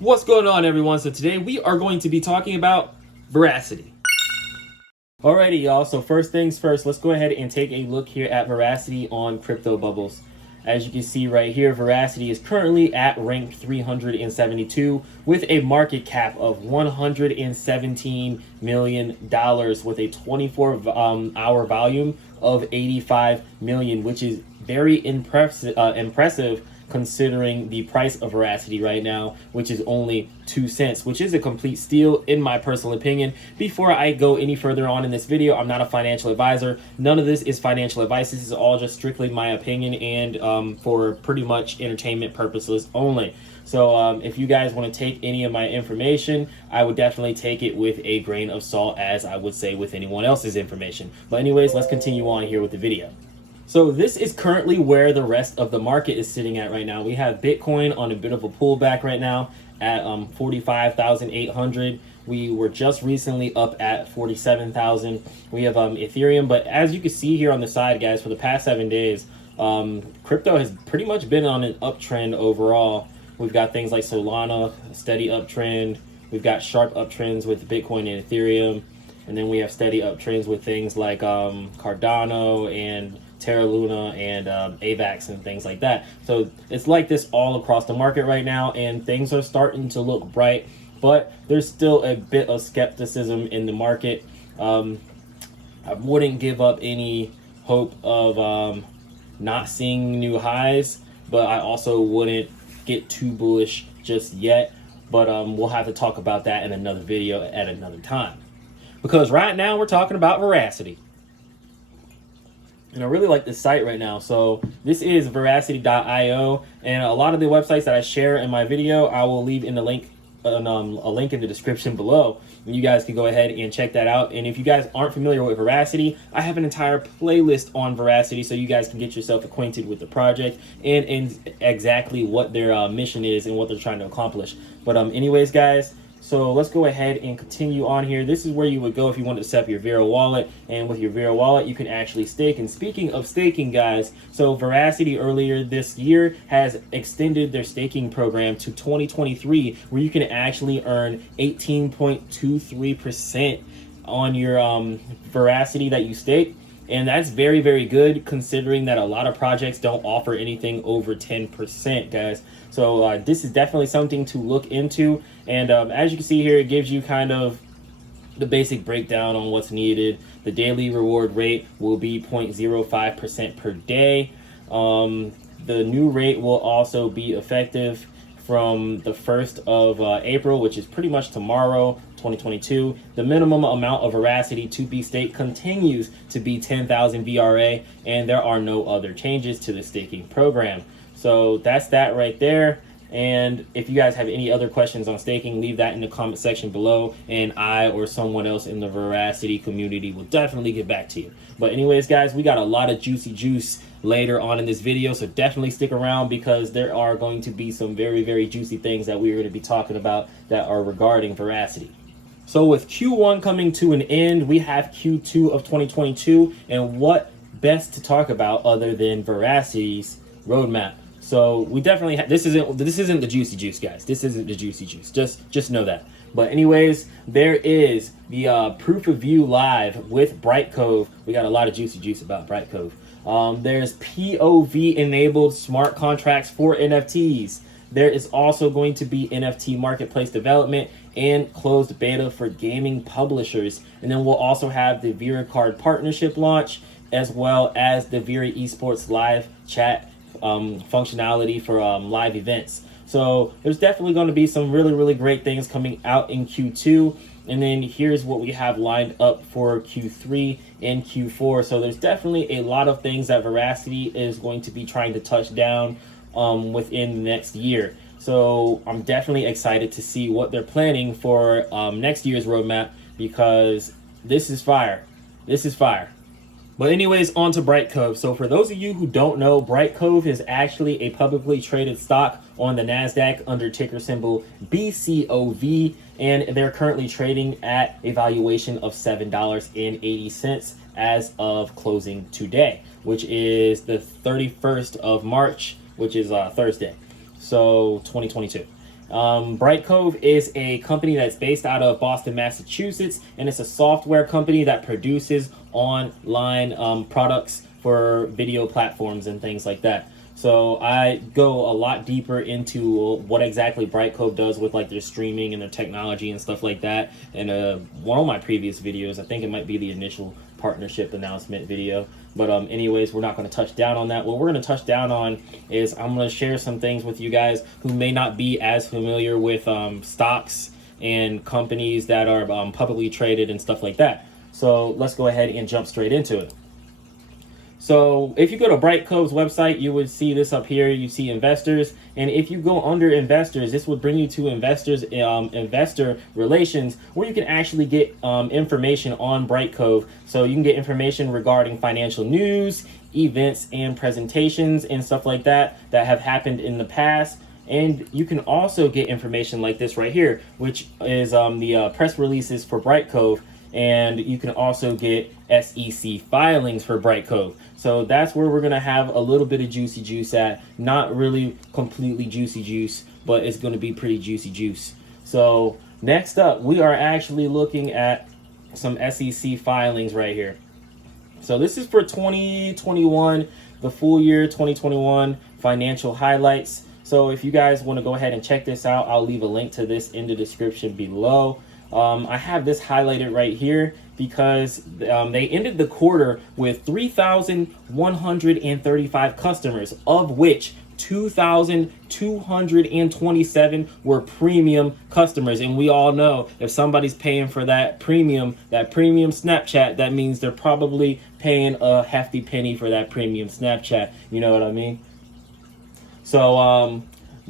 What's going on, everyone? So today we are going to be talking about Verasity. Alrighty, y'all, so first things first, let's go ahead and take a look here at Verasity on Crypto Bubbles. As you can see right here, Verasity is currently at rank 372 with a market cap of $117 million with a 24-hour volume of 85 million, which is very impressive considering the price of Verasity right now, which is only 2 cents, which is a complete steal in my personal opinion. Before I go any further on in this video, I'm not a financial advisor. None of this is financial advice. This is all just strictly my opinion and for pretty much entertainment purposes only. So if you guys want to take any of my information, I would definitely take it with a grain of salt, as I would say with anyone else's information. But anyways, let's continue on here with the video. So this is currently where the rest of the market is sitting at right now. We have Bitcoin on a bit of a pullback right now at 45,800. We were just recently up at 47,000. We have Ethereum, but as you can see here on the side, guys, for the past 7 days, crypto has pretty much been on an uptrend overall. We've got things like Solana, steady uptrend. We've got sharp uptrends with Bitcoin and Ethereum. And then we have steady uptrends with things like Cardano and Terra Luna and AVAX and things like that. So it's like this all across the market right now, and things are starting to look bright, but there's still a bit of skepticism in the market. I wouldn't give up any hope of not seeing new highs, but I also wouldn't get too bullish just yet. But we'll have to talk about that in another video at another time, because right now we're talking about Verasity. And I really like this site right now. So this is verasity.io, and a lot of the websites that I share in my video, I will leave in the link, a link in the description below, and you guys can go ahead and check that out. And if you guys aren't familiar with Verasity, I have an entire playlist on Verasity, so you guys can get yourself acquainted with the project and exactly what their mission is and what they're trying to accomplish. But anyways, guys, so let's go ahead and continue on here. This is where you would go if you wanted to set up your VRA wallet, and with your VRA wallet you can actually stake. And speaking of staking, guys, so Verasity earlier this year has extended their staking program to 2023, where you can actually earn 18.23% on your Verasity that you stake. And that's very, very good, considering that a lot of projects don't offer anything over 10%, guys. So this is definitely something to look into. And as you can see here, it gives you kind of the basic breakdown on what's needed. The daily reward rate will be 0.05% per day. The new rate will also be effective from the 1st of April, which is pretty much tomorrow, 2022. The minimum amount of Verasity to be staked continues to be 10,000 VRA, and there are no other changes to the staking program. So that's that right there. And if you guys have any other questions on staking, leave that in the comment section below, and I or someone else in the Verasity community will definitely get back to you. But anyways, guys, we got a lot of juicy juice later on in this video, so definitely stick around, because there are going to be some very, very juicy things that we're going to be talking about that are regarding Verasity. So with Q1 coming to an end, we have Q2 of 2022, and what best to talk about other than Veracity's roadmap. So we definitely this isn't the juicy juice, guys. This isn't the juicy juice. Just know that. But anyways, there is the proof of view live with BrightCove. We got a lot of juicy juice about BrightCove. There's POV enabled smart contracts for NFTs. There is also going to be NFT marketplace development and closed beta for gaming publishers. And then we'll also have the VRA card partnership launch, as well as the VRA esports live chat functionality for live events. So there's definitely going to be some really, really great things coming out in Q2. And then here's what we have lined up for Q3 and Q4. So there's definitely a lot of things that Verasity is going to be trying to touch down within the next year. So I'm definitely excited to see what they're planning for next year's roadmap, because this is fire. This is fire. But anyways, on to BrightCove. So for those of you who don't know, BrightCove is actually a publicly traded stock on the NASDAQ under ticker symbol BCOV, and they're currently trading at a valuation of $7.80 as of closing today, which is the 31st of March, which is Thursday, so 2022. BrightCove is a company that's based out of Boston, Massachusetts, and it's a software company that produces online products for video platforms and things like that. So I go a lot deeper into what exactly BrightCove does with like their streaming and their technology and stuff like that. And one of my previous videos, I think it might be the initial partnership announcement video. But anyways, we're not going to touch down on that. What we're going to touch down on is I'm going to share some things with you guys who may not be as familiar with stocks and companies that are publicly traded and stuff like that. So let's go ahead and jump straight into it. So if you go to BrightCove's website, you would see this up here. You see investors. And if you go under investors, this would bring you to investors, investor relations, where you can actually get information on BrightCove. So you can get information regarding financial news, events and presentations and stuff like that have happened in the past. And you can also get information like this right here, which is the press releases for BrightCove. And you can also get SEC filings for BrightCove. So that's where we're going to have a little bit of juicy juice at. Not really completely juicy juice, but it's going to be pretty juicy juice. So next up, we are actually looking at some SEC filings right here. So this is for 2021, the full year 2021 financial highlights. So if you guys want to go ahead and check this out, I'll leave a link to this in the description below. I have this highlighted right here because they ended the quarter with 3,135 customers, of which 2,227 were premium customers. And we all know if somebody's paying for that premium Snapchat, that means they're probably paying a hefty penny for that premium Snapchat. You know what I mean? So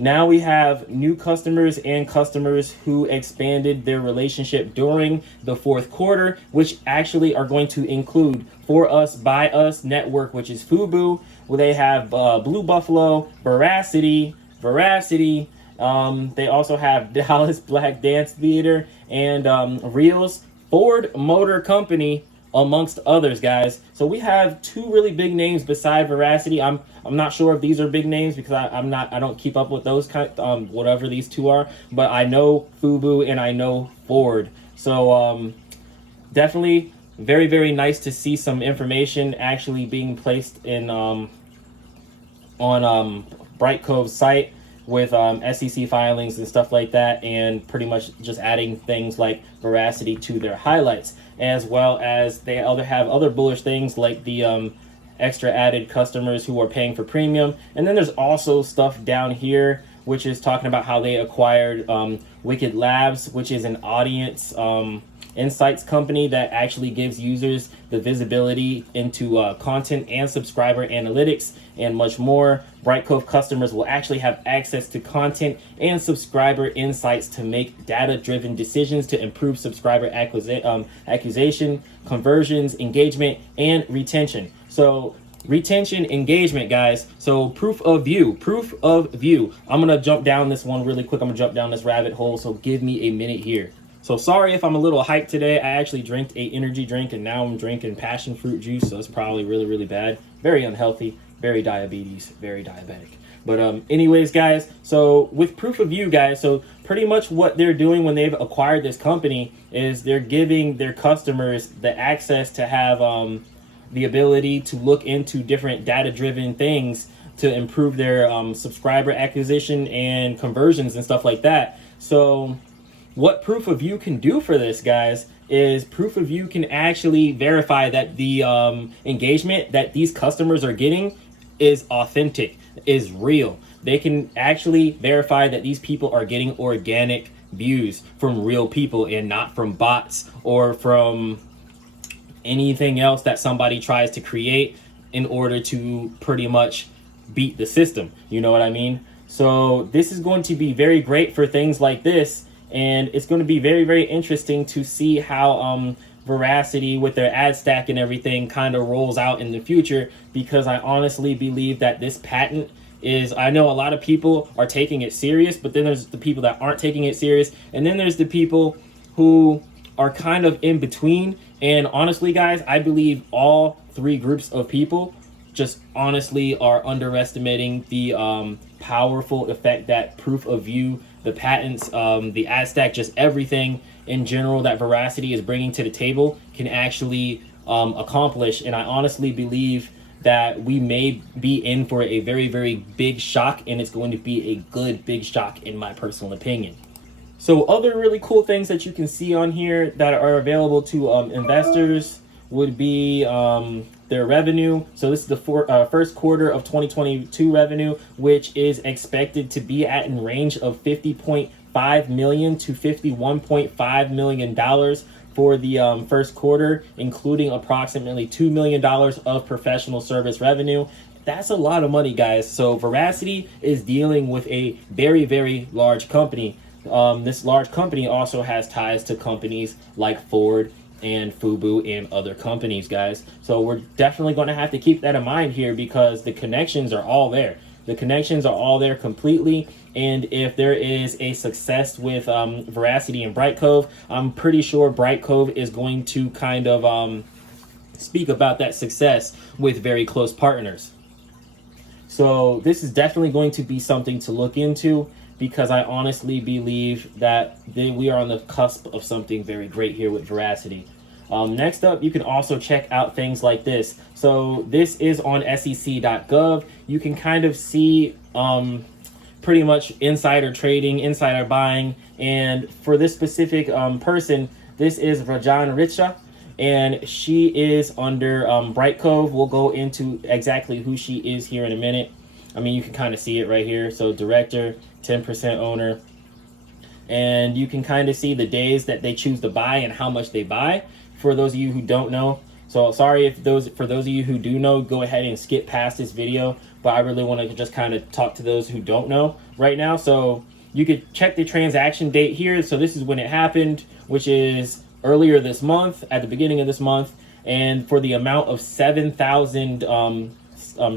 now we have new customers and customers who expanded their relationship during the fourth quarter, which actually are going to include For Us, By Us Network, which is FUBU. They have Blue Buffalo, Verasity. They also have Dallas Black Dance Theater and Reels, Ford Motor Company, amongst others, guys. So we have two really big names beside Verasity. I'm not sure if these are big names because I don't keep up with those kind whatever these two are, but I know FUBU and I know Ford. So definitely very, very nice to see some information actually being placed in on BrightCove's site with SEC filings and stuff like that, and pretty much just adding things like Veracity to their highlights, as well as they have other bullish things like the extra added customers who are paying for premium. And then there's also stuff down here which is talking about how they acquired Wicked Labs, which is an audience insights company that actually gives users the visibility into content and subscriber analytics and much more. BrightCove customers will actually have access to content and subscriber insights to make data-driven decisions to improve subscriber acquisition, conversions, engagement, and retention. So retention, engagement, guys. So proof of view. I'm gonna jump down this one really quick. I'm gonna jump down this rabbit hole, so give me a minute here. So sorry if I'm a little hyped today. I actually drank a energy drink and now I'm drinking passion fruit juice, so it's probably really, really bad. Very unhealthy, very diabetes, very diabetic. But anyways, guys, so with proof of view, guys, so pretty much what they're doing when they've acquired this company is they're giving their customers the access to have the ability to look into different data-driven things to improve their subscriber acquisition and conversions and stuff like that. So what proof of view can do for this, guys, is proof of view can actually verify that the engagement that these customers are getting is authentic, is real. They can actually verify that these people are getting organic views from real people and not from bots or from anything else that somebody tries to create in order to pretty much beat the system. You know what I mean? So this is going to be very great for things like this. And it's going to be very, very interesting to see how Veracity with their ad stack and everything kind of rolls out in the future, because I honestly believe that this patent is, I know a lot of people are taking it serious, but then there's the people that aren't taking it serious. And then there's the people who are kind of in between. And honestly, guys, I believe all three groups of people just honestly are underestimating the powerful effect that proof of view, the patents, the ad stack, just everything in general that Verasity is bringing to the table can actually accomplish. And I honestly believe that we may be in for a very, very big shock, and it's going to be a good big shock in my personal opinion. So other really cool things that you can see on here that are available to investors would be their revenue. So this is the first quarter of 2022 revenue, which is expected to be at in range of $50.5 million to $51.5 million for the first quarter, including approximately $2 million of professional service revenue. That's a lot of money, guys. So Verasity is dealing with a very, very large company. This large company also has ties to companies like Ford and Fubu and other companies, guys. So we're definitely going to have to keep that in mind here, because the connections are all there. The connections are all there completely. And if there is a success with Verasity and BrightCove, I'm pretty sure BrightCove is going to kind of speak about that success with very close partners. So this is definitely going to be something to look into, because I honestly believe that we are on the cusp of something very great here with Verasity. Next up, you can also check out things like this. So this is on sec.gov. You can kind of see pretty much insider trading, insider buying. And for this specific person, this is Rajan Richa, and she is under BrightCove. We'll go into exactly who she is here in a minute. I mean, you can kind of see it right here. So director, 10% owner. And you can kind of see the days that they choose to buy and how much they buy, for those of you who don't know. So sorry if for those of you who do know, go ahead and skip past this video. But I really want to just kind of talk to those who don't know right now. So you could check the transaction date here. So this is when it happened, which is earlier this month, at the beginning of this month. And for the amount of 7,000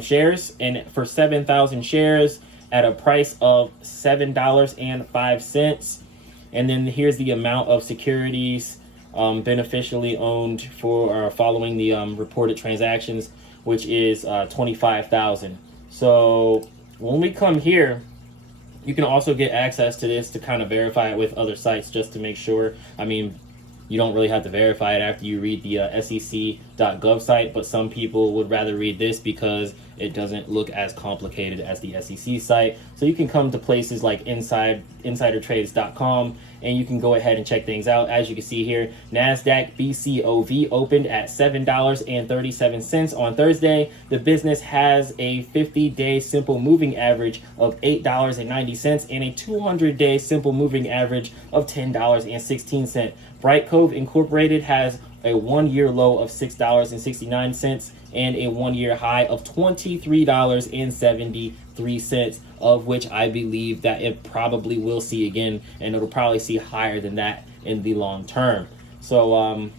shares, and for 7,000 shares at a price of $7.05. And then here's the amount of securities beneficially owned for following the reported transactions, which is 25,000. So when we come here, you can also get access to this to kind of verify it with other sites, just to make sure. I mean, you don't really have to verify it after you read the sec.gov site, but some people would rather read this because it doesn't look as complicated as the SEC site. So you can come to places like insidertrades.com, and you can go ahead and check things out. As you can see here, NASDAQ BCOV opened at $7.37 on Thursday. The business has a 50-day simple moving average of $8.90 and a 200-day simple moving average of $10.16. BrightCove Incorporated has a one-year low of $6.69 and a one-year high of $23.73, of which I believe that it probably will see again, and it'll probably see higher than that in the long term. So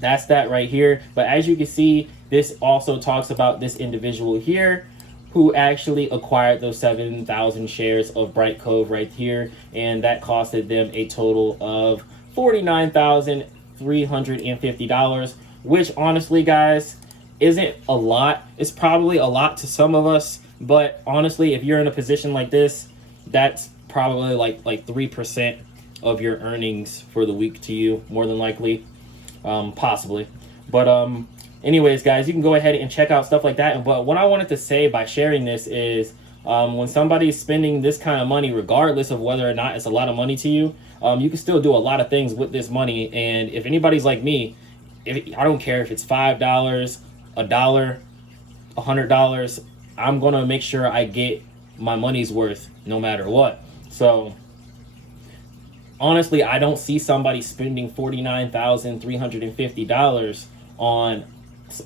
that's that right here. But as you can see, this also talks about this individual here who actually acquired those 7,000 shares of BrightCove right here, and that costed them a total of $49,350, which honestly, guys, isn't a lot. It's probably a lot to some of us, but honestly, if you're in a position like this, that's probably like 3% of your earnings for the week to you, more than likely, possibly. But anyways, guys, you can go ahead and check out stuff like that. But what I wanted to say by sharing this is, when somebody's spending this kind of money, regardless of whether or not it's a lot of money to you, you can still do a lot of things with this money. And if anybody's like me, I don't care if it's $5, $1, $100, I'm gonna make sure I get my money's worth no matter what. So honestly, I don't see somebody spending $49,350 on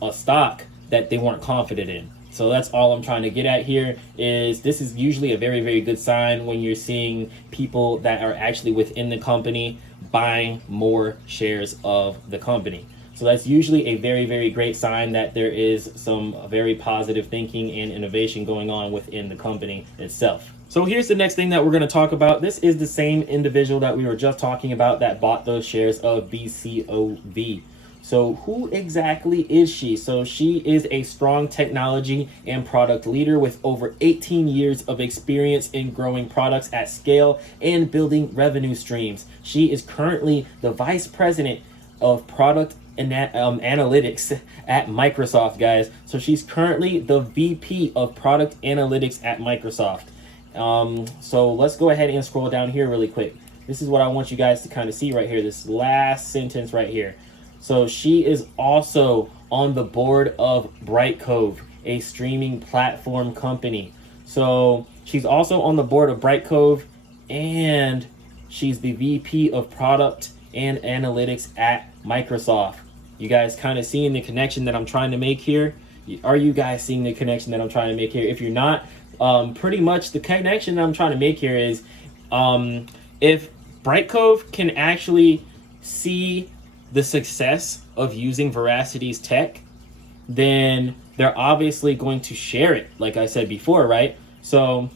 a stock that they weren't confident in. So that's all I'm trying to get at here. Is this is usually a very, very good sign when you're seeing people that are actually within the company buying more shares of the company. So that's usually a very, very great sign that there is some very positive thinking and innovation going on within the company itself. So here's the next thing that we're going to talk about. This is the same individual that we were just talking about that bought those shares of BCOV. So who exactly is she? So she is a strong technology and product leader with over 18 years of experience in growing products at scale and building revenue streams. She is currently the vice president of product and analytics at Microsoft, guys. So she's currently the VP of product analytics at Microsoft. So let's go ahead and scroll down here really quick. This is what I want you guys to kind of see right here, this last sentence right here. So she is also on the board of BrightCove, a streaming platform company. So she's also on the board of BrightCove, and she's the VP of product and analytics at Microsoft. You guys kind of seeing the connection that I'm trying to make here? Are you guys seeing the connection that I'm trying to make here? If you're not, pretty much the connection that I'm trying to make here is if BrightCove can actually see the success of using Veracity's tech, then they're obviously going to share it, like I said before, right? So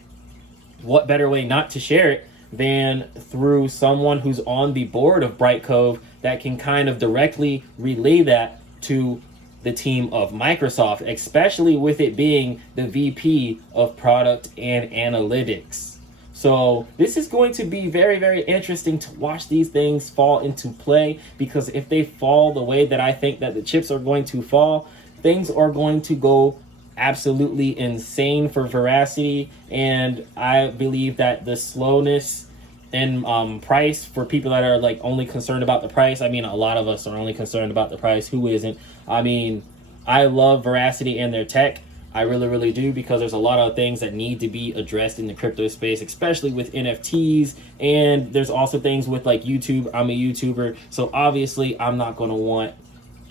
what better way not to share it than through someone who's on the board of BrightCove that can kind of directly relay that to the team of Microsoft, especially with it being the VP of product and analytics. So this is going to be very, very interesting to watch these things fall into play, because if they fall the way that I think that the chips are going to fall, things are going to go absolutely insane for Veracity. And I believe that the slowness and price for people that are like only concerned about the price. I mean, a lot of us are only concerned about the price. Who isn't? I mean, I love Veracity and their tech. I really, really do, because there's a lot of things that need to be addressed in the crypto space, especially with NFTs. And there's also things with like YouTube. I'm a YouTuber, so obviously I'm not going to want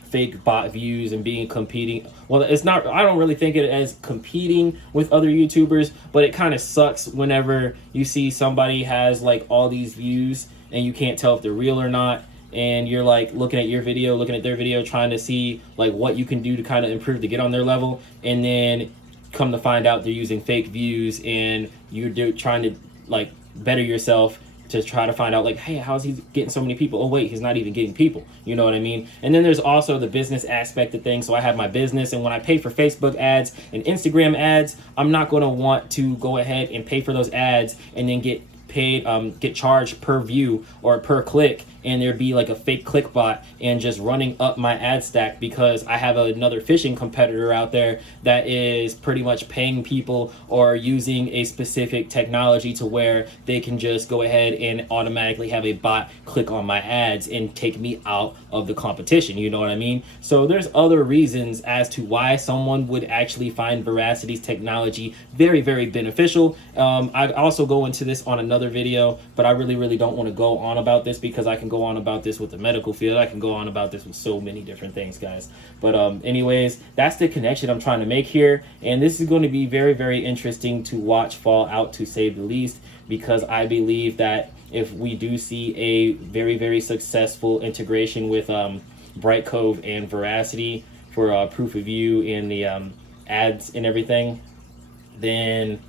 fake bot views and being competing. Well, it's not, I don't really think it as competing with other YouTubers, but it kind of sucks whenever you see somebody has like all these views and you can't tell if they're real or not. And you're like looking at your video, looking at their video, trying to see like what you can do to kind of improve to get on their level. And then come to find out they're using fake views, and you're trying to like better yourself to try to find out like, hey, how's he getting so many people? Oh wait, he's not even getting people. You know what I mean? And then there's also the business aspect of things. So I have my business, and when I pay for Facebook ads and Instagram ads, I'm not going to want to go ahead and pay for those ads and then get paid, get charged per view or per click, and there'd be like a fake click bot and just running up my ad stack, because I have another phishing competitor out there that is pretty much paying people or using a specific technology to where they can just go ahead and automatically have a bot click on my ads and take me out of the competition. You know what I mean? So there's other reasons as to why someone would actually find Veracity's technology very, very beneficial. I also go into this on another video, but I really don't want to go on about this, because I can go on about this with the medical field. I can go on about this with so many different things, guys. But anyways, that's the connection I'm trying to make here. And this is going to be very, very interesting to watch fall out, to say the least, because I believe that if we do see a very, very successful integration with BrightCove and Veracity for proof of view and the ads and everything, then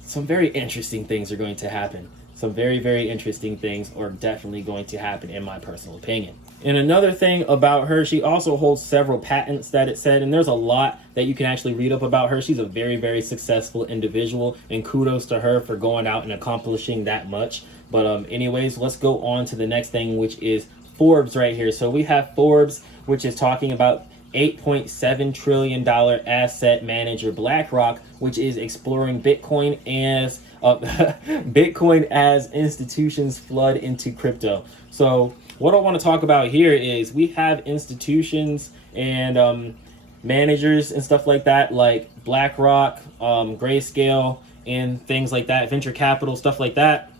some very interesting things are going to happen. Some very, very interesting things are definitely going to happen, in my personal opinion. And another thing about her, she also holds several patents that it said, and there's a lot that you can actually read up about her. She's a very, very successful individual, and kudos to her for going out and accomplishing that much. But anyways, let's go on to the next thing, which is Forbes right here. So we have Forbes, which is talking about $8.7 trillion asset manager BlackRock, which is exploring Bitcoin as Bitcoin as institutions flood into crypto. So what I want to talk about here is we have institutions and managers and stuff like that, like BlackRock, GrayScale, and things like that, venture capital, stuff like that,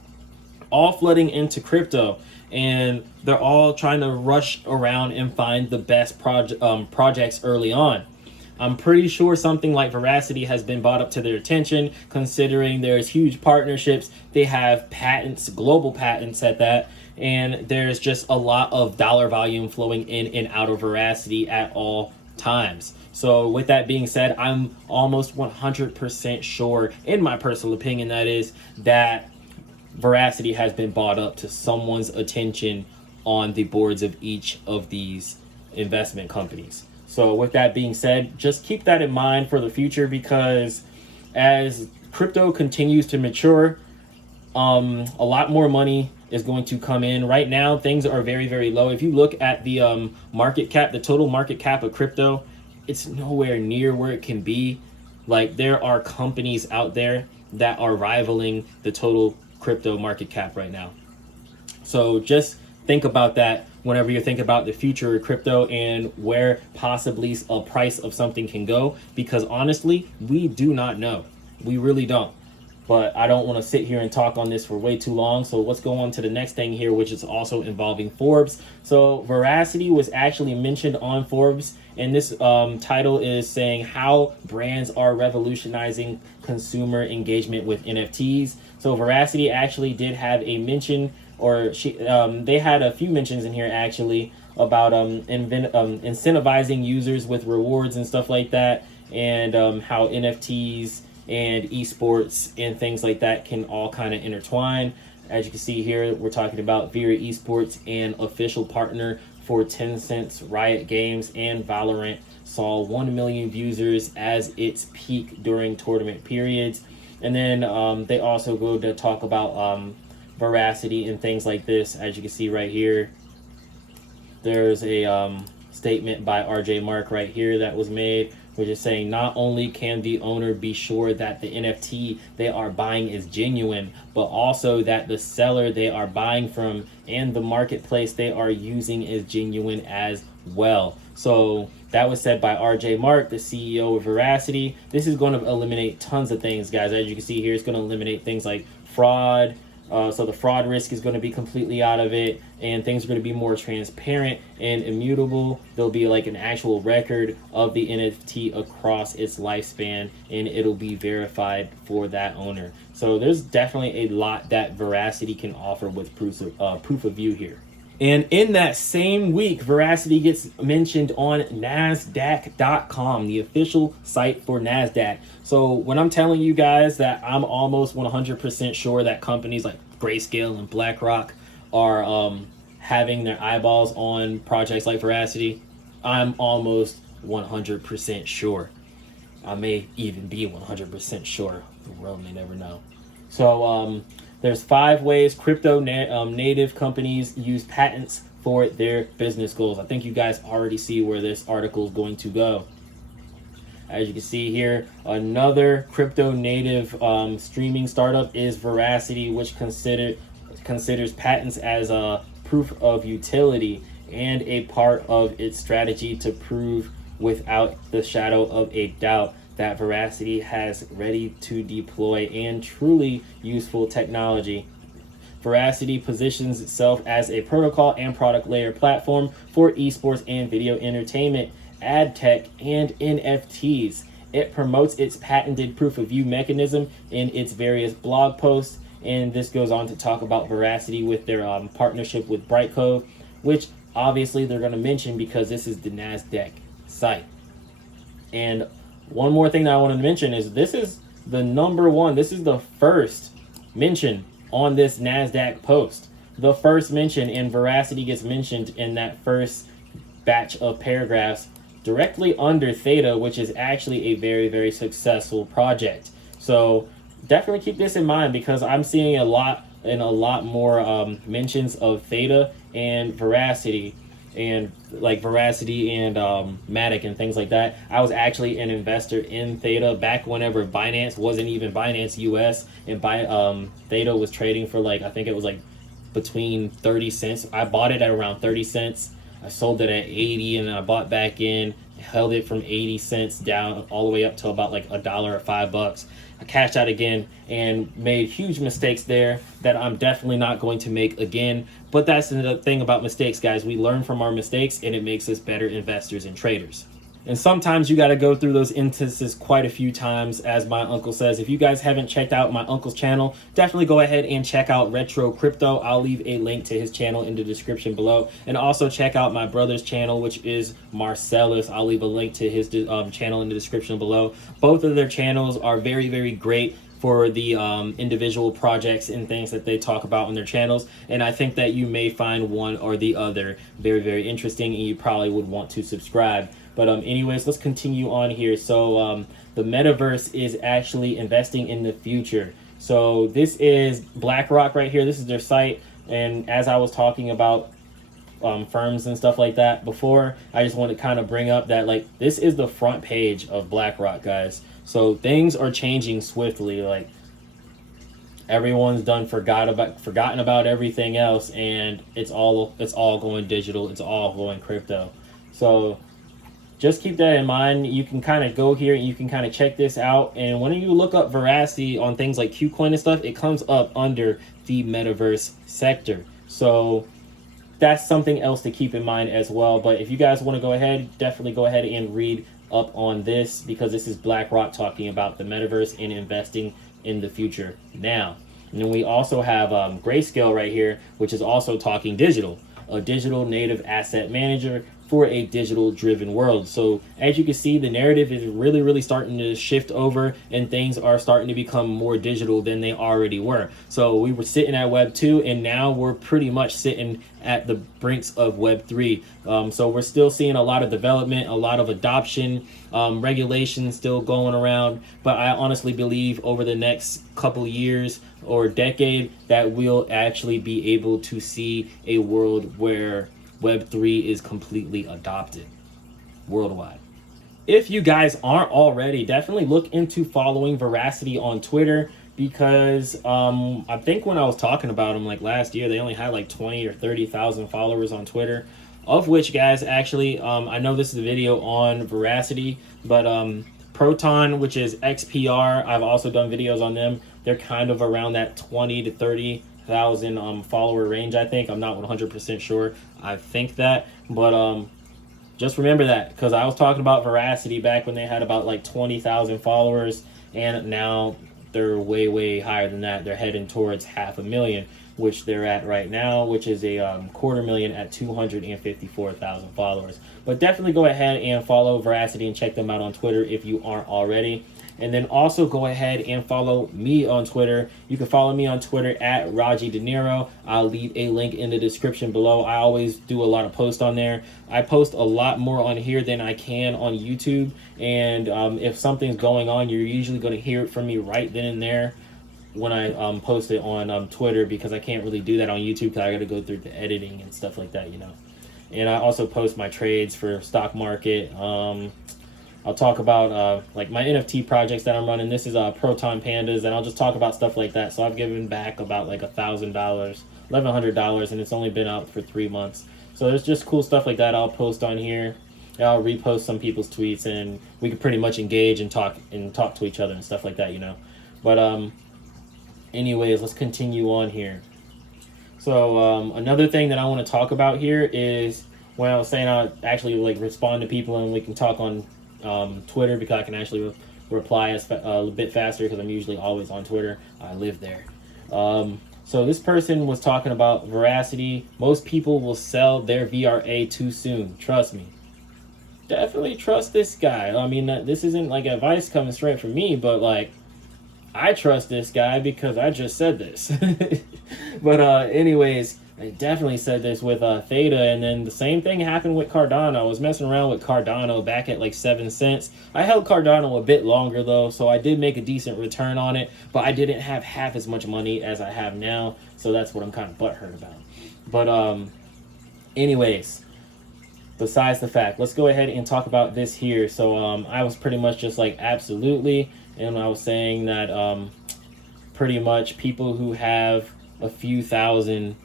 all flooding into crypto. And they're all trying to rush around and find the best projects early on. I'm pretty sure something like Veracity has been brought up to their attention, considering there's huge partnerships. They have patents, global patents at that, and there's just a lot of dollar volume flowing in and out of Veracity at all times. So with that being said, I'm almost 100% sure, in my personal opinion, that is, that Veracity has been brought up to someone's attention on the boards of each of these investment companies. So with that being said, just keep that in mind for the future, because as crypto continues to mature, a lot more money is going to come in. Right now, things are very, very low. If you look at the market cap, the total market cap of crypto, it's nowhere near where it can be. Like, there are companies out there that are rivaling the total crypto market cap right now. So just think about that whenever you think about the future of crypto and where possibly a price of something can go, because honestly, we do not know. We really don't. But I don't want to sit here and talk on this for way too long. So let's go on to the next thing here, which is also involving Forbes. So Verasity was actually mentioned on Forbes, and this title is saying how brands are revolutionizing consumer engagement with NFTs. So Verasity actually did have a mention, or they had a few mentions in here actually about incentivizing users with rewards and stuff like that, and how NFTs and esports and things like that can all kind of intertwine. As you can see here, we're talking about VRA Esports and official partner for Tencent's Riot Games, and Valorant saw 1 million users as its peak during tournament periods. And then they also go to talk about veracity and things like this. As you can see right here, there's a statement by RJ Mark right here that was made, which is saying not only can the owner be sure that the NFT they are buying is genuine, but also that the seller they are buying from and the marketplace they are using is genuine as well. So that was said by RJ Mark, the CEO of Verasity. This is going to eliminate tons of things, guys. As you can see here, it's going to eliminate things like fraud. So the fraud risk is going to be completely out of it, and things are going to be more transparent and immutable. There'll be like an actual record of the NFT across its lifespan, and it'll be verified for that owner. So there's definitely a lot that Verasity can offer with proof of view here. And in that same week, Verasity gets mentioned on NASDAQ.com, the official site for NASDAQ. So when I'm telling you guys that I'm almost 100% sure that companies like GrayScale and BlackRock are having their eyeballs on projects like Verasity, I'm almost 100% sure. I may even be 100% sure. The world may never know. So there's 5 ways crypto native companies use patents for their business goals. I think you guys already see where this article is going to go. As you can see here, another crypto native streaming startup is Verasity, which considers patents as a proof of utility and a part of its strategy to prove without the shadow of a doubt that Verasity has ready to deploy and truly useful technology. Verasity positions itself as a protocol and product layer platform for esports and video entertainment, ad tech, and NFTs. It promotes its patented proof of view mechanism in its various blog posts, and this goes on to talk about Verasity with their partnership with BrightCove, which obviously they're going to mention because this is the NASDAQ site. And one more thing that I want to mention is this is the number one. This is the first mention on this NASDAQ post. The first mention, and Verasity gets mentioned in that first batch of paragraphs directly under Theta, which is actually a very, very successful project. So definitely keep this in mind, because I'm seeing a lot more mentions of Theta and Verasity, and like Verasity and Matic and things like that. I was actually an investor in Theta back whenever Binance wasn't even Binance US, and Theta was trading for like, I think it was like between 30 cents. I bought it at around 30 cents. I sold it at 80, and I bought back in, held it from 80 cents down all the way up to about like $1 or $5. I cashed out again and made huge mistakes there that I'm definitely not going to make again. But that's the thing about mistakes, guys. We learn from our mistakes, and it makes us better investors and traders. And sometimes you got to go through those instances quite a few times, as my uncle says. If you guys haven't checked out my uncle's channel, definitely go ahead and check out Retro Crypto. I'll leave a link to his channel in the description below. And also check out my brother's channel, which is Marcellus. I'll leave a link to his channel in the description below. Both of their channels are very, very great for the individual projects and things that they talk about on their channels. And I think that you may find one or the other very, very interesting, and you probably would want to subscribe. But anyways, let's continue on here. So the metaverse is actually investing in the future. So this is BlackRock right here. This is their site. And as I was talking about firms and stuff like that before, I just want to kind of bring up that, like, this is the front page of BlackRock, guys. So things are changing swiftly. Like, everyone's forgotten about everything else, and it's all going digital. It's all going crypto. So just keep that in mind. You can kind of go here and you can kind of check this out. And when you look up Verasity on things like KuCoin and stuff, it comes up under the metaverse sector. So that's something else to keep in mind as well. But if you guys want to go ahead, definitely go ahead and read up on this, because this is BlackRock talking about the metaverse and investing in the future now. And then we also have GrayScale right here, which is also talking digital, a digital native asset manager for a digital driven world. So as you can see, the narrative is really starting to shift over, and things are starting to become more digital than they already were. So we were sitting at Web 2, and now we're pretty much sitting at the brinks of Web 3. So we're still seeing a lot of development, a lot of adoption, regulation still going around. But I honestly believe over the next couple years or decade that we'll actually be able to see a world where Web 3 is completely adopted worldwide. If you guys aren't already, definitely look into following Verasity on Twitter, because I think when I was talking about them like last year, they only had like 20 or 30,000 followers on Twitter, of which, guys, actually, I know this is a video on Verasity, but Proton, which is XPR, I've also done videos on them. They're kind of around that 20 to 30,000 follower range, I think. I'm not 100% sure. I think that, but just remember that, because I was talking about Verasity back when they had about like 20,000 followers, and now they're way higher than that. They're heading towards 500,000, which they're at right now, which is a 250,000 at 254,000 followers. But definitely go ahead and follow Verasity and check them out on Twitter if you aren't already. And then also go ahead and follow me on Twitter. You can follow me on Twitter at Raji De Niro. I'll leave a link in the description below. I always do a lot of posts on there. I post a lot more on here than I can on YouTube. And if something's going on, you're usually going to hear it from me right then and there when I post it on Twitter, because I can't really do that on YouTube because I got to go through the editing and stuff like that, you know. And I also post my trades for stock market. I'll talk about like my NFT projects that I'm running. This is Proton Pandas, and I'll just talk about stuff like that. So I've given back about like $1,000, $1,100, and it's only been out for 3 months. So there's just cool stuff like that I'll post on here. I'll repost some people's tweets, and we can pretty much engage and talk to each other and stuff like that, you know. But anyways, let's continue on here. So another thing that I want to talk about here is when I was saying I'll actually like respond to people and we can talk on Twitter, because I can actually reply a bit faster, because I'm usually always on Twitter. I live there. So this person was talking about Verasity. Most people will sell their VRA too soon. Trust me. Definitely trust this guy. I mean, this isn't like advice coming straight from me, but like, I trust this guy because I just said this. But anyways, I definitely said this with Theta, and then the same thing happened with Cardano. I was messing around with Cardano back at like 7 cents. I held Cardano a bit longer though, so I did make a decent return on it, but I didn't have half as much money as I have now, so that's what I'm kind of butthurt about. But anyways, besides the fact, let's go ahead and talk about this here. So I was pretty much just like absolutely, and I was saying that pretty much people who have a few thousand,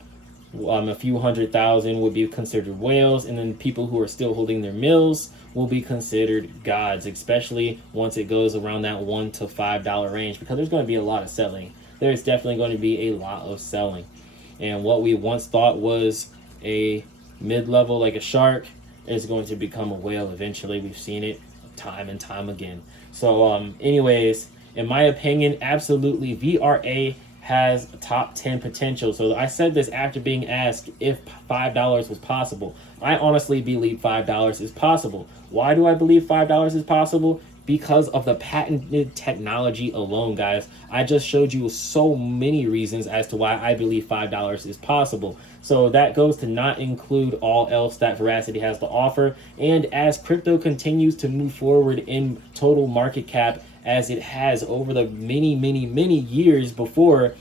a few 100,000 would be considered whales, and then people who are still holding their mills will be considered gods, especially once it goes around that $1 to $5 range, because there's going to be a lot of selling. There's definitely going to be a lot of selling, and what we once thought was a mid-level like a shark is going to become a whale eventually. We've seen it time and time again. So anyways, in my opinion, absolutely VRA has a top 10 potential. So I said this after being asked if $5 was possible. I honestly believe $5 is possible. Why do I believe $5 is possible? because of the patented technology alone, guys. I just showed you so many reasons as to why I believe $5 is possible. So that goes to not include all else that Verasity has to offer. And as crypto continues to move forward in total market cap, as it has over the many years before,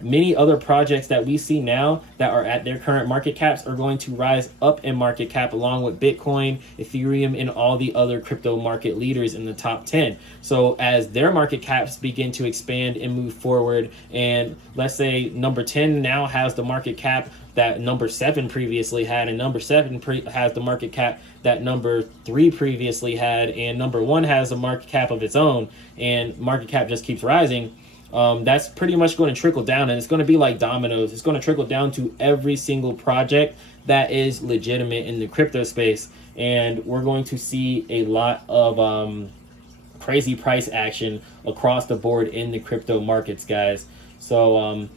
many other projects that we see now that are at their current market caps are going to rise up in market cap along with Bitcoin, Ethereum, and all the other crypto market leaders in the top 10. So as their market caps begin to expand and move forward, and let's say number 10 now has the market cap that number 7 previously had, and number 7 has the market cap that number 3 previously had, and number 1 has a market cap of its own, and market cap just keeps rising. That's pretty much going to trickle down, and it's going to be like dominoes. It's going to trickle down to every single project that is legitimate in the crypto space, and we're going to see a lot of crazy price action across the board in the crypto markets, guys. So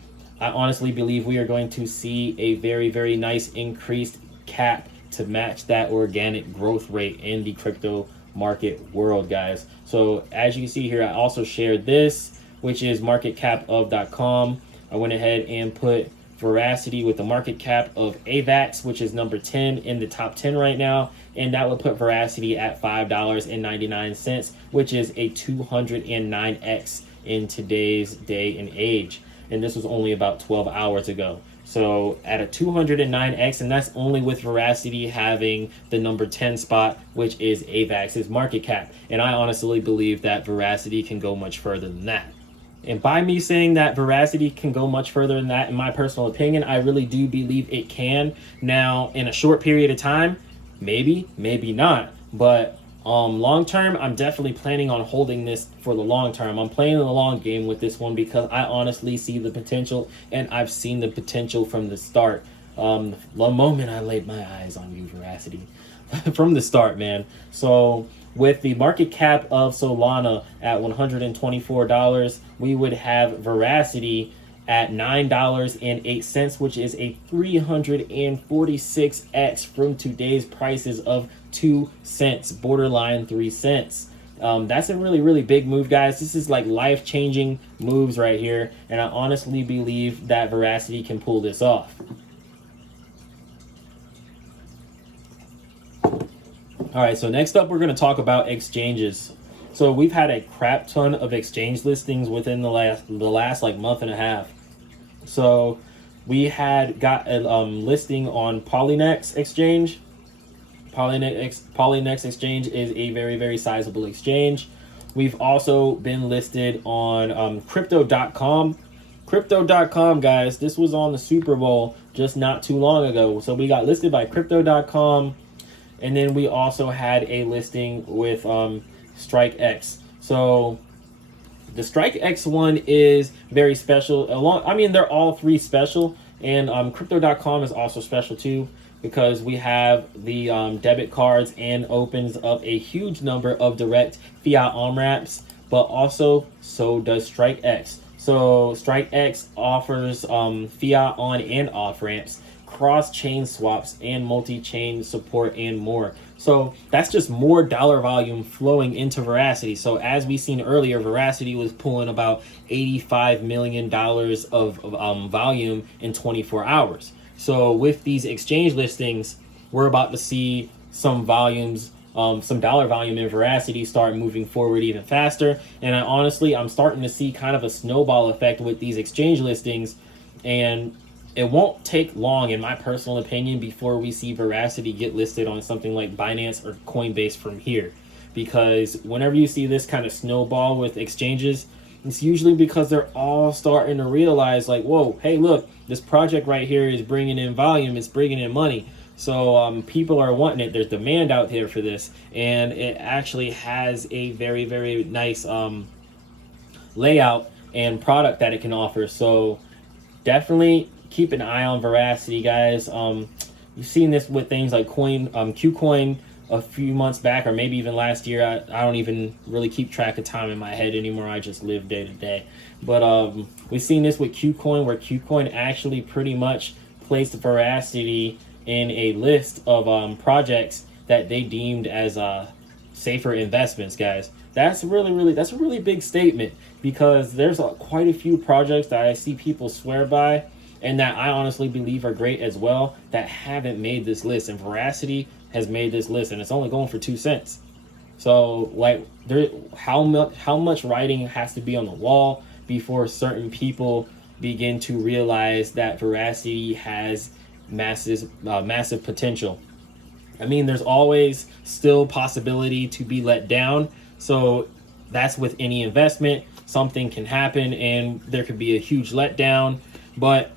I honestly believe we are going to see a very nice increased cap to match that organic growth rate in the crypto market world, guys. So as you can see here, I also shared this, which is marketcapof.com. I went ahead and put Verasity with the market cap of AVAX, which is number 10 in the top 10 right now. And that would put Verasity at $5.99, which is a 209x in today's day and age. And this was only about 12 hours ago. So at a 209x, and that's only with Verasity having the number 10 spot, which is AVAX's market cap. And I honestly believe that Verasity can go much further than that. And by me saying that Verasity can go much further than that, in my personal opinion, I really do believe it can. Now, in a short period of time, maybe not. But long term, I'm definitely planning on holding this for the long term. I'm playing the long game with this one because I honestly see the potential, and I've seen the potential from the start. The moment I laid my eyes on you, Verasity, from the start, man. So with the market cap of Solana at $124, we would have Verasity at $9.08, which is a 346x from today's prices of 2 cents, borderline 3 cents. That's a really big move, guys. This is like life-changing moves right here, and I honestly believe that Verasity can pull this off. All right, so next up, we're going to talk about exchanges. So we've had a crap ton of exchange listings within the last like month and a half. So we had got a listing on Polynex Exchange. Polynex Exchange is a very sizable exchange. We've also been listed on Crypto.com. Crypto.com, guys, this was on the Super Bowl just not too long ago. So we got listed by Crypto.com. And then we also had a listing with StrikeX. So the StrikeX one is very special. They're all three special. And Crypto.com is also special too, because we have the debit cards and opens up a huge number of direct fiat on-ramps, but also so does StrikeX. So StrikeX offers fiat on and off ramps, cross-chain swaps, and multi-chain support and more. So that's just more dollar volume flowing into Verasity. So as we seen earlier, Verasity was pulling about $85 million of volume in 24 hours. So with these exchange listings, we're about to see some volumes, some dollar volume in Verasity start moving forward even faster. And I'm starting to see kind of a snowball effect with these exchange listings. And it won't take long, in my personal opinion, before we see Verasity get listed on something like Binance or Coinbase from here. Because whenever you see this kind of snowball with exchanges, it's usually because they're all starting to realize like, whoa, hey, look, this project right here is bringing in volume, it's bringing in money. So people are wanting it. There's demand out there for this. And it actually has a very nice layout and product that it can offer. So definitely keep an eye on Verasity, guys. You've seen this with things like KuCoin a few months back, or maybe even last year. I don't even really keep track of time in my head anymore. I just live day to day. But we've seen this with KuCoin, where KuCoin actually pretty much placed Verasity in a list of projects that they deemed as safer investments, guys. that's a really big statement, because there's quite a few projects that I see people swear by and that I honestly believe are great as well that haven't made this list, and Verasity has made this list, and it's only going for 2 cents. So like, how much writing has to be on the wall before certain people begin to realize that Verasity has massive potential? I mean, there's always still possibility to be let down. So that's with any investment. Something can happen and there could be a huge letdown, but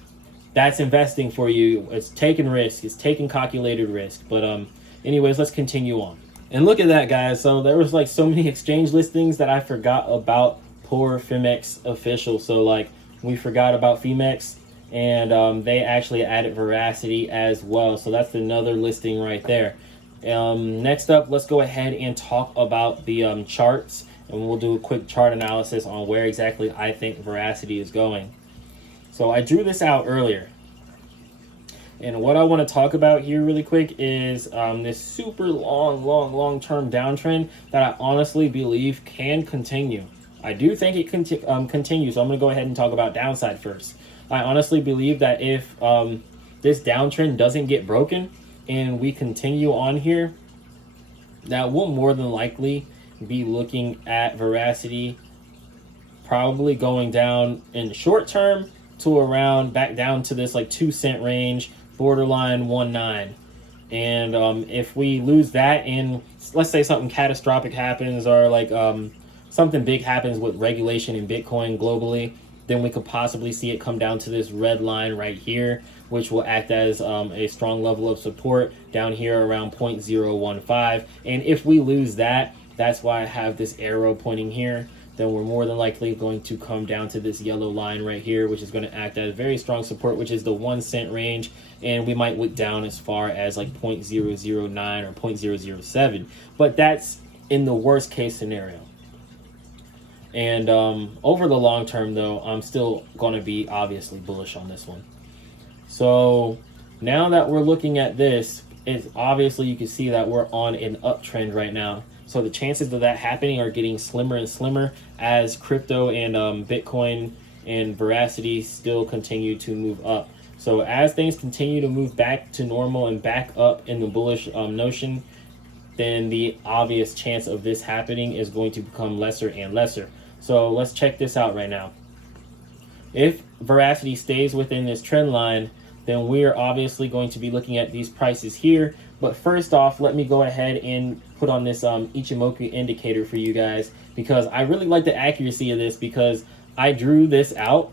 that's investing for you. It's taking risk. It's taking calculated risk. But anyways, let's continue on. And look at that, guys. So there was like so many exchange listings that I forgot about poor Femex official. So like, we forgot about Femex, and they actually added Verasity as well. So that's another listing right there. Next up, let's go ahead and talk about the charts, and we'll do a quick chart analysis on where exactly I think Verasity is going. So I drew this out earlier, and what I want to talk about here really quick is this super long-term downtrend that I honestly believe can continue. I do think it can continue, so I'm going to go ahead and talk about downside first. I honestly believe that if this downtrend doesn't get broken and we continue on here, that we'll more than likely be looking at Verasity probably going down in the short term to around back down to this like 2 cent range, borderline 1.9. And if we lose that, and let's say something catastrophic happens, or like something big happens with regulation in Bitcoin globally, then we could possibly see it come down to this red line right here, which will act as a strong level of support down here around 0.015. And if we lose that, that's why I have this arrow pointing here, then we're more than likely going to come down to this yellow line right here, which is going to act as very strong support, which is the 1 cent range. And we might wick down as far as like 0.009 or 0.007, but that's in the worst case scenario. And over the long term, though, I'm still going to be obviously bullish on this one. So now that we're looking at this, it's obviously you can see that we're on an uptrend right now. So the chances of that happening are getting slimmer and slimmer as crypto and Bitcoin and Verasity still continue to move up. So as things continue to move back to normal and back up in the bullish notion, then the obvious chance of this happening is going to become lesser and lesser. So let's check this out right now. If Verasity stays within this trend line, then we're obviously going to be looking at these prices here. But first off, let me go ahead and put on this Ichimoku indicator for you guys, because I really like the accuracy of this, because I drew this out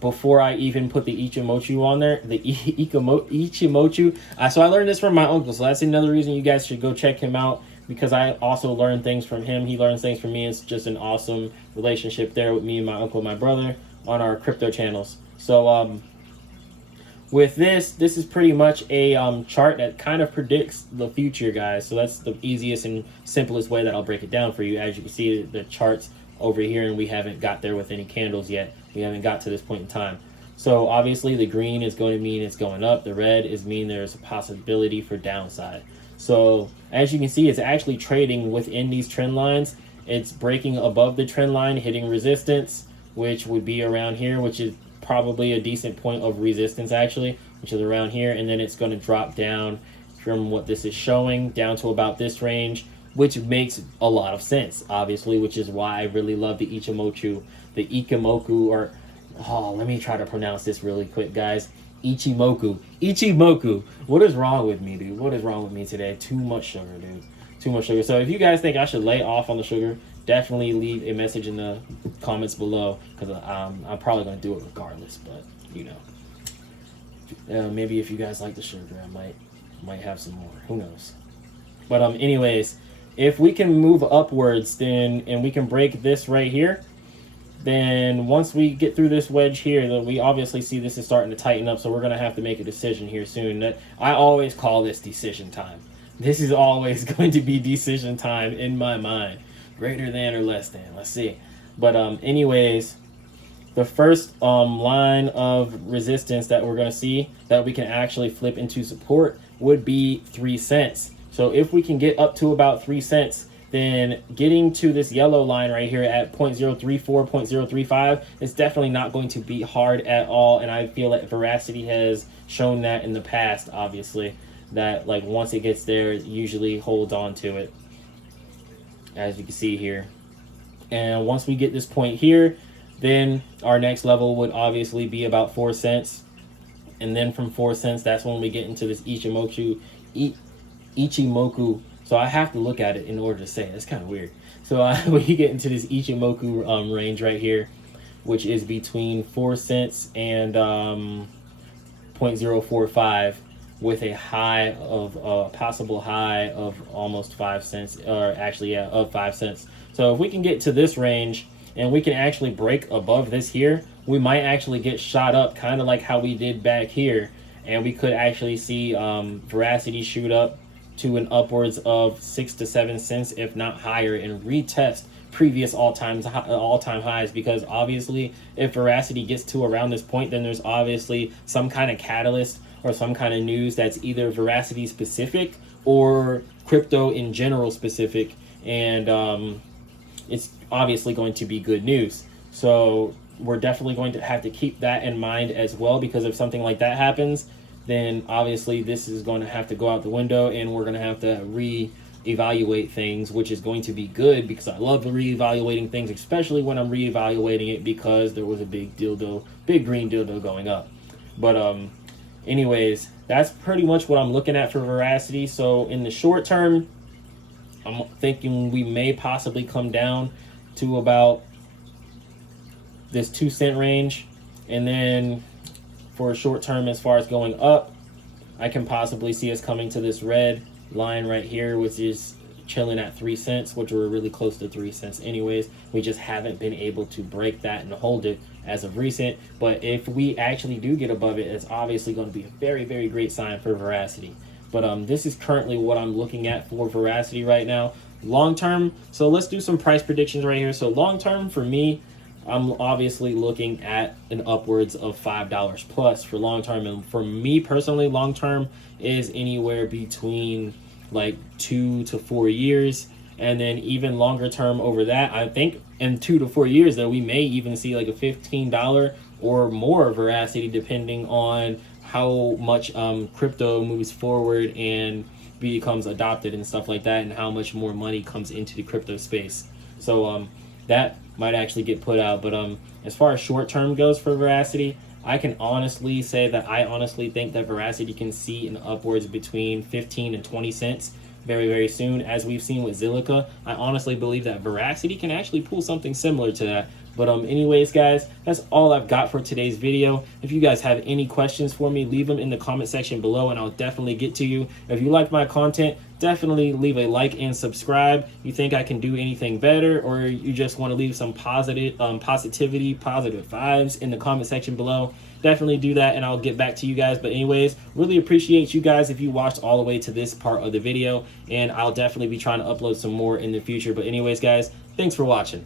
before I even put the Ichimoku on there, the Ichimoku. So I learned this from my uncle, so that's another reason you guys should go check him out, because I also learned things from him. He learns things from me. It's just an awesome relationship there with me and my uncle and my brother on our crypto channels. So with this is pretty much a chart that kind of predicts the future, guys. So that's the easiest and simplest way that I'll break it down for you. As you can see, the chart's over here, and we haven't got there with any candles yet. We haven't got to this point in time. So obviously the green is going to mean it's going up. The red is mean there's a possibility for downside. So as you can see, it's actually trading within these trend lines. It's breaking above the trend line, hitting resistance, which would be around here, which is probably a decent point of resistance actually, which is around here. And then it's going to drop down from what this is showing down to about this range, which makes a lot of sense, obviously, which is why I really love the Ichimoku, or, oh, let me try to pronounce this really quick, guys. Ichimoku. What is wrong with me, dude? What is wrong with me today? Too much sugar, dude. Too much sugar. So if you guys think I should lay off on the sugar, definitely leave a message in the comments below, because I'm probably going to do it regardless. But, you know, maybe if you guys like the sugar, I might have some more. Who knows? But anyways, if we can move upwards, then, and we can break this right here, then once we get through this wedge here, then we obviously see this is starting to tighten up. So we're going to have to make a decision here soon. I always call this decision time. This is always going to be decision time in my mind. Greater than or less than. Let's see. But anyways, the first line of resistance that we're going to see that we can actually flip into support would be 3 cents. So if we can get up to about 3 cents, then getting to this yellow line right here at 0.034, 0.035 is definitely not going to be hard at all. And I feel like Verasity has shown that in the past, obviously, that like once it gets there, it usually holds on to it, as you can see here. And once we get this point here, then our next level would obviously be about 4 cents. And then from 4 cents, that's when we get into this Ichimoku. So I have to look at it in order to say it. It's kind of weird. So when you get into this Ichimoku range right here, which is between 4 cents and 0.045, with a high of possible high of almost 5 cents, or actually, yeah, of 5 cents. So if we can get to this range and we can actually break above this here, we might actually get shot up, kind of like how we did back here, and we could actually see Verasity shoot up to an upwards of 6 to 7 cents, if not higher, and retest previous all-time highs. Because obviously, if Verasity gets to around this point, then there's obviously some kind of catalyst or some kind of news that's either Verasity specific or crypto in general specific, and it's obviously going to be good news. So we're definitely going to have to keep that in mind as well, because if something like that happens, then obviously this is going to have to go out the window, and we're going to have to reevaluate things, which is going to be good, because I love reevaluating things, especially when I'm reevaluating it because there was a big green dildo going up. But anyways, that's pretty much what I'm looking at for Verasity. So in the short term, I'm thinking we may possibly come down to about this 2 cent range, and then for a short term, as far as going up, I can possibly see us coming to this red line right here, which is chilling at 3 cents, which we're really close to 3 cents anyways. We just haven't been able to break that and hold it as of recent. But if we actually do get above it, it's obviously going to be a very, very great sign for Verasity. But this is currently what I'm looking at for Verasity right now. Long term, so let's do some price predictions right here. So long term for me, I'm obviously looking at an upwards of $5 plus for long term. And for me personally, long term is anywhere between like 2 to 4 years. And then even longer term over that, I think in 2 to 4 years that we may even see like a $15 or more Verasity, depending on how much crypto moves forward and becomes adopted and stuff like that, and how much more money comes into the crypto space. So that might actually get put out. But as far as short term goes for Verasity, I can honestly say that I honestly think that Verasity can see an upwards between 15 and 20 cents very, very soon, as we've seen with Zilliqa. I honestly believe that Verasity can actually pull something similar to that. But anyways, guys, that's all I've got for today's video. If you guys have any questions for me, leave them in the comment section below, and I'll definitely get to you. If you like my content, definitely leave a like and subscribe. You think I can do anything better, or you just want to leave some positive positivity, positive vibes in the comment section below, definitely do that, and I'll get back to you guys. But anyways, really appreciate you guys if you watched all the way to this part of the video, and I'll definitely be trying to upload some more in the future. But anyways, guys, thanks for watching.